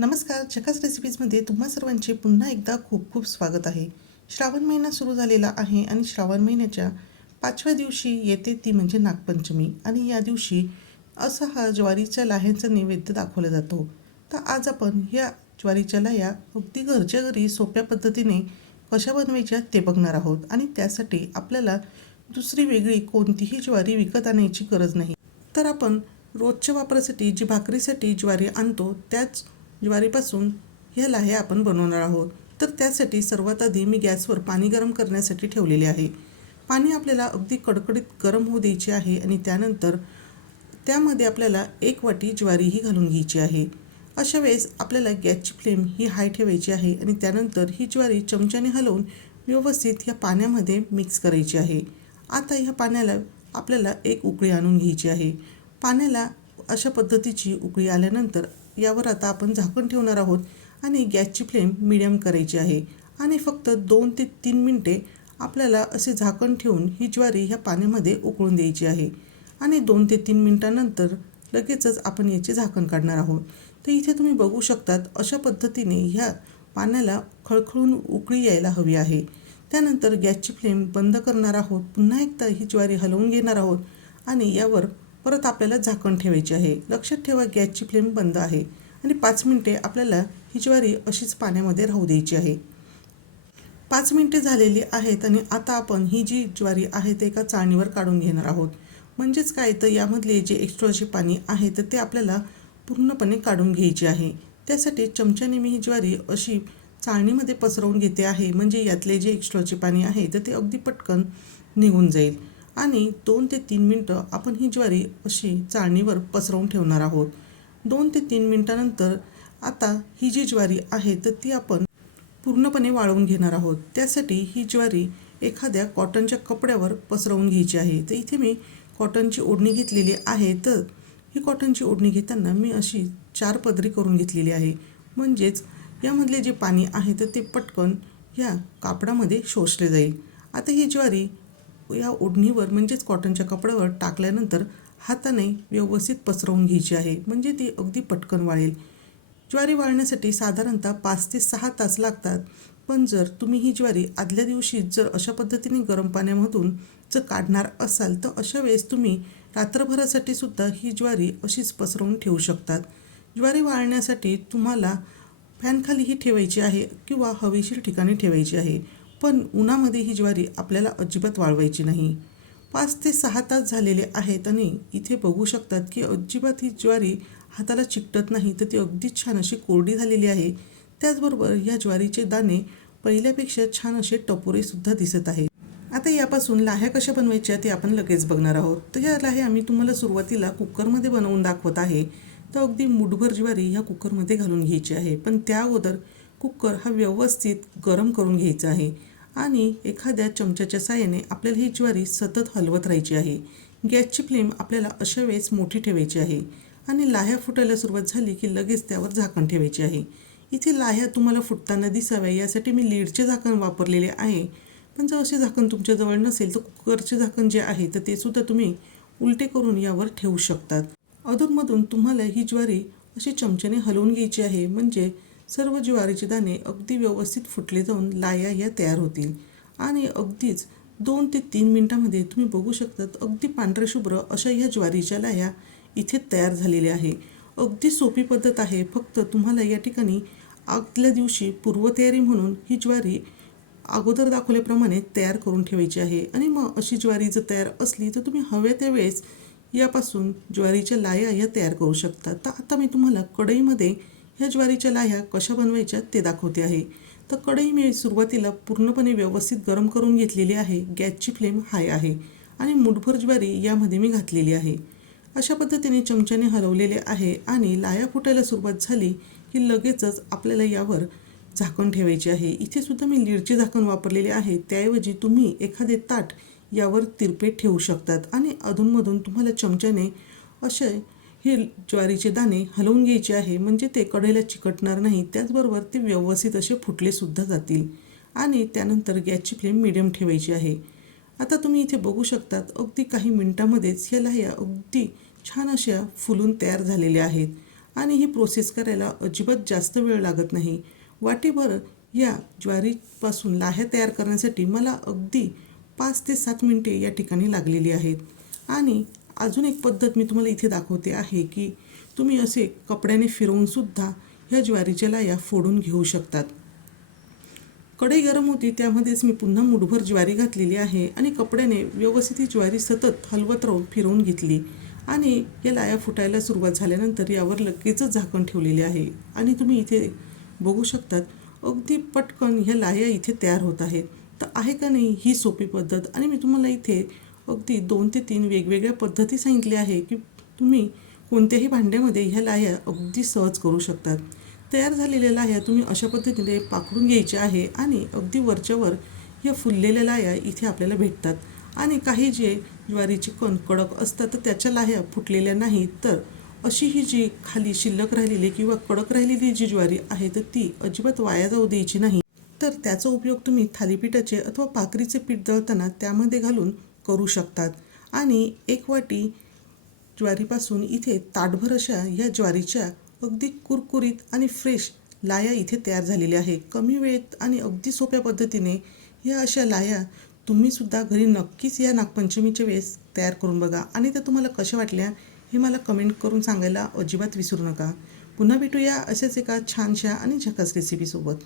नमस्कार चकास रेसिपीजमध्ये तुम्हा सर्वांचे पुन्हा एकदा खूप खूप स्वागत आहे. श्रावण महिना सुरू झालेला आहे आणि श्रावण महिन्याच्या पाचव्या दिवशी येते ती म्हणजे नागपंचमी आणि या दिवशी असा हा ज्वारीच्या लाह्यांचा नैवेद्य दाखवला जातो. तर आज आपण या ज्वारीच्या लाह्या अगदी घरच्या घरी सोप्या पद्धतीने कशा बनवायच्या ते बघणार आहोत आणि त्यासाठी आपल्याला दुसरी वेगळी कोणतीही ज्वारी विकत आणायची गरज नाही. तर आपण रोजच्या वापरासाठी जी भाकरीसाठी ज्वारी आणतो त्याच ज्वारीपासून ह्या लाह्या आपण बनवणार आहोत. तर त्यासाठी सर्वात आधी मी गॅसवर पाणी गरम करण्यासाठी ठेवलेले आहे. पाणी आपल्याला अगदी कडकडीत गरम होऊ द्यायचे आहे आणि त्यानंतर त्यामध्ये आपल्याला एक वाटी ज्वारीही घालून घ्यायची आहे. अशा वेळेस आपल्याला गॅसची फ्लेम ही हाय ठेवायची आहे आणि त्यानंतर ही ज्वारी चमच्याने हलवून व्यवस्थित ह्या पाण्यामध्ये मिक्स करायची आहे. आता ह्या पाण्याला आपल्याला एक उकळी आणून घ्यायची आहे. पाण्याला अशा पद्धतीची उकळी आल्यानंतर यावर आता आपण झाकण ठेवणार आहोत आणि गॅसची फ्लेम मिडियम करायची आहे. आणि फक्त दोन ते तीन मिनटे आपल्याला असे झाकण ठेवून ही ज्वारी ह्या पाण्यामध्ये उकळून द्यायची आहे. आणि दोन ते तीन मिनटानंतर लगेचच आपण याचे झाकण काढणार आहोत. तर इथे तुम्ही बघू शकतात अशा पद्धतीने ह्या पाण्याला खळखळून उकळी यायला हवी आहे. त्यानंतर गॅसची फ्लेम बंद करणार आहोत. पुन्हा एकदा ही ज्वारी हलवून घेणार आहोत. आणि यावर परत आपल्याला झाकण ठेवायची आहे. लक्षात ठेवा गॅसची फ्लेम बंद आहे. आणि पाच मिनटे आपल्याला ही ज्वारी अशीच पाण्यामध्ये राहू द्यायची आहे. पाच मिनटे झालेली आहेत आणि आता आपण ही जी ज्वारी आहे ते एका चाळणीवर काढून घेणार आहोत. म्हणजेच काय? तर यामधले जे एक्स्ट्राचे पाणी आहे तर ते आपल्याला पूर्णपणे काढून घ्यायचे आहे. त्यासाठी चमच्याने मी ही ज्वारी अशी चाळणीमध्ये पसरवून घेते आहे. म्हणजे यातले जे एक्स्ट्राचे पाणी आहे तर ते अगदी पटकन निघून जाईल. आणि दोन ते तीन मिनटं आपण ही ज्वारी अशी चाळणीवर पसरवून ठेवणार आहोत. दोन ते तीन मिनटानंतर आता ही जी ज्वारी आहे तर ती आपण पूर्णपणे वाळवून घेणार आहोत. त्यासाठी ही ज्वारी एखाद्या कॉटनच्या कपड्यावर पसरवून घ्यायची आहे. तर इथे मी कॉटनची ओढणी घेतलेली आहे. तर ही कॉटनची ओढणी घेताना मी अशी चार पदरी करून घेतलेली आहे. म्हणजेच यामधले जे पाणी आहे तर ते पटकन ह्या कापडामध्ये शोषले जाईल. आता ही ज्वारी या ओढणीवर म्हणजेच कॉटनच्या कपड्यावर टाकल्यानंतर हाताने व्यवस्थित पसरवून घ्यायची आहे. म्हणजे ती अगदी पटकन वाळेल. ज्वारी वाळण्यासाठी साधारणतः पाच ते सहा तास लागतात. पण जर तुम्ही ही ज्वारी आदल्या दिवशी जर अशा पद्धतीने गरम पाण्यामधून जर काढणार असाल तर अशा वेळेस तुम्ही रात्रभरासाठी सुद्धा ही ज्वारी अशीच पसरवून ठेवू शकतात. ज्वारी वाळण्यासाठी तुम्हाला फॅनखालीही ठेवायची आहे किंवा हवेशीर ठिकाणी ठेवायची आहे. पण उन्हामध्ये ही ज्वारी आपल्याला अजिबात वाळवायची नाही. पाच ते सहा तास झालेले आहेत आणि इथे बघू शकतात की अजिबात ही ज्वारी हाताला चिकटत नाही. तर ती अगदी छान अशी कोरडी झालेली आहे. त्याचबरोबर ह्या ज्वारीचे दाणे पहिल्यापेक्षा छान असे टपोरेसुद्धा दिसत आहेत. आता यापासून लाह्या कशा बनवायच्या ते आपण लगेच बघणार आहोत. तर या लाह्या मी तुम्हाला सुरुवातीला कुकरमध्ये बनवून दाखवत आहे. तर अगदी मुठभर ज्वारी ह्या कुकरमध्ये घालून घ्यायची आहे. पण त्या अगोदर कुकर हा व्यवस्थित गरम करून घ्यायचा आहे. आणि एखाद्या चमच्याच्या साहाय्याने आपल्याला ही ज्वारी सतत हलवत राहायची आहे. गॅसची फ्लेम आपल्याला अशा वेळेस मोठी ठेवायची आहे आणि लाह्या फुटायला सुरुवात झाली की लगेच त्यावर झाकण ठेवायची आहे. इथे लाह्या तुम्हाला फुटताना दिसाव्या यासाठी मी लीडचे झाकण वापरलेले आहे. पण जर असे झाकण तुमच्याजवळ नसेल तर कुकरचे झाकण जे आहे तर ते सुद्धा तुम्ही उलटे करून यावर ठेवू शकतात. अधूनमधून तुम्हाला ही ज्वारी अशी चमच्याने हलवून घ्यायची आहे. म्हणजे सर्व ज्वारीचे दाणे अगदी व्यवस्थित फुटले जाऊन लाया या तयार होतील. आणि अगदीच दोन ते तीन मिनटामध्ये तुम्ही बघू शकतात अगदी पांढरशुभ्र शुभ्र अशा ह्या ज्वारीच्या लाया इथे तयार झालेल्या आहे. अगदी सोपी पद्धत आहे फक्त तुम्हाला या ठिकाणी आदल्या दिवशी पूर्वतयारी म्हणून ही ज्वारी अगोदर दाखवल्याप्रमाणे तयार करून ठेवायची आहे. आणि मग अशी ज्वारी जर तयार असली तर तुम्ही हव्या त्यावेळेस यापासून ज्वारीच्या लाया या तयार करू शकता. तर आता मी तुम्हाला कढईमध्ये ह्या ज्वारीच्या लाह्या कशा बनवायच्या ते दाखवते आहे. तर कढई मी सुरुवातीला पूर्णपणे व्यवस्थित गरम करून घेतलेली आहे. गॅसची फ्लेम हाय आहे. आणि मुठभर ज्वारी यामध्ये मी घातलेली आहे. अशा पद्धतीने चमच्याने हलवलेले आहे आणि लाया फुटायला सुरुवात झाली की लगेचच आपल्याला यावर झाकण ठेवायचे आहे. इथे सुद्धा मी लीडचे झाकण वापरलेले आहे. त्याऐवजी तुम्ही एखादे ताट यावर तिरपे ठेवू शकतात आणि अधूनमधून तुम्हाला चमच्याने असे हे ज्वारीचे दाणे हलवून घ्यायचे आहे म्हणजे ते कढईला चिकटणार नाही. त्याचबरोबर ते व्यवस्थित असे फुटलेसुद्धा जातील. आणि त्यानंतर गॅसची फ्लेम मिडियम ठेवायची आहे. आता तुम्ही इथे बघू शकतात अगदी काही मिनटामध्येच ह्या लाह्या अगदी छान अशा फुलून तयार झालेल्या आहेत. आणि ही प्रोसेस करायला अजिबात जास्त वेळ लागत नाही. वाटीभर या ज्वारीपासून लाह्या तयार करण्यासाठी मला अगदी पाच ते सात मिनटे या ठिकाणी लागलेली आहेत. आणि अजून एक पद्धत मी तुम्हाला इथे दाखवते आहे की तुम्ही असे कपड्याने फिरवूनसुद्धा ह्या ज्वारीच्या लाया फोडून घेऊ शकतात. कढई गरम होती त्यामध्येच मी पुन्हा मुठभर ज्वारी घातलेली आहे आणि कपड्याने व्यवस्थित ही ज्वारी सतत हलवत राहून फिरवून घेतली. आणि या लाया फुटायला सुरुवात झाल्यानंतर यावर लगेचच झाकण ठेवलेले आहे. आणि तुम्ही इथे बघू शकतात अगदी पटकन ह्या लाया इथे तयार होत आहेत. तर आहे का नाही ही सोपी पद्धत? आणि मी तुम्हाला इथे अगदी दोन ते तीन वेगवेगळ्या पद्धती सांगितल्या आहे की तुम्ही कोणत्याही भांड्यामध्ये ह्या लाह्या अगदी सहज करू शकतात. तयार झालेल्या लाह्या तुम्ही अशा पद्धतीने पाकडून घ्यायच्या आहे आणि अगदी वरच्यावर या फुललेल्या लाह्या इथे आपल्याला भेटतात. आणि काही जे ज्वारीचे कण कडक असतात तर त्याच्या लाह्या फुटलेल्या नाहीत तर अशी ही जी खाली शिल्लक राहिलेली किंवा कडक राहिलेली जी ज्वारी आहे तर ती अजिबात वाया जाऊ द्यायची नाही. तर त्याचा उपयोग तुम्ही थालीपीठाचे अथवा पाकरीचे पीठ दळताना त्यामध्ये घालून करू शकतात. आणि एक वाटी ज्वारीपासून इथे ताटभर अशा या ज्वारीच्या अगदी कुरकुरीत आणि फ्रेश लाया इथे तयार झालेल्या आहे कमी वेळेत आणि अगदी सोप्या पद्धतीने या अशा लाया तुम्हीसुद्धा घरी नक्कीच या नागपंचमीच्या वेळेस तयार करून बघा. आणि त्या तुम्हाला कशा वाटल्या हे मला कमेंट करून सांगायला अजिबात विसरू नका. पुन्हा भेटूया असेच एका छानशा आणि झकास रेसिपीसोबत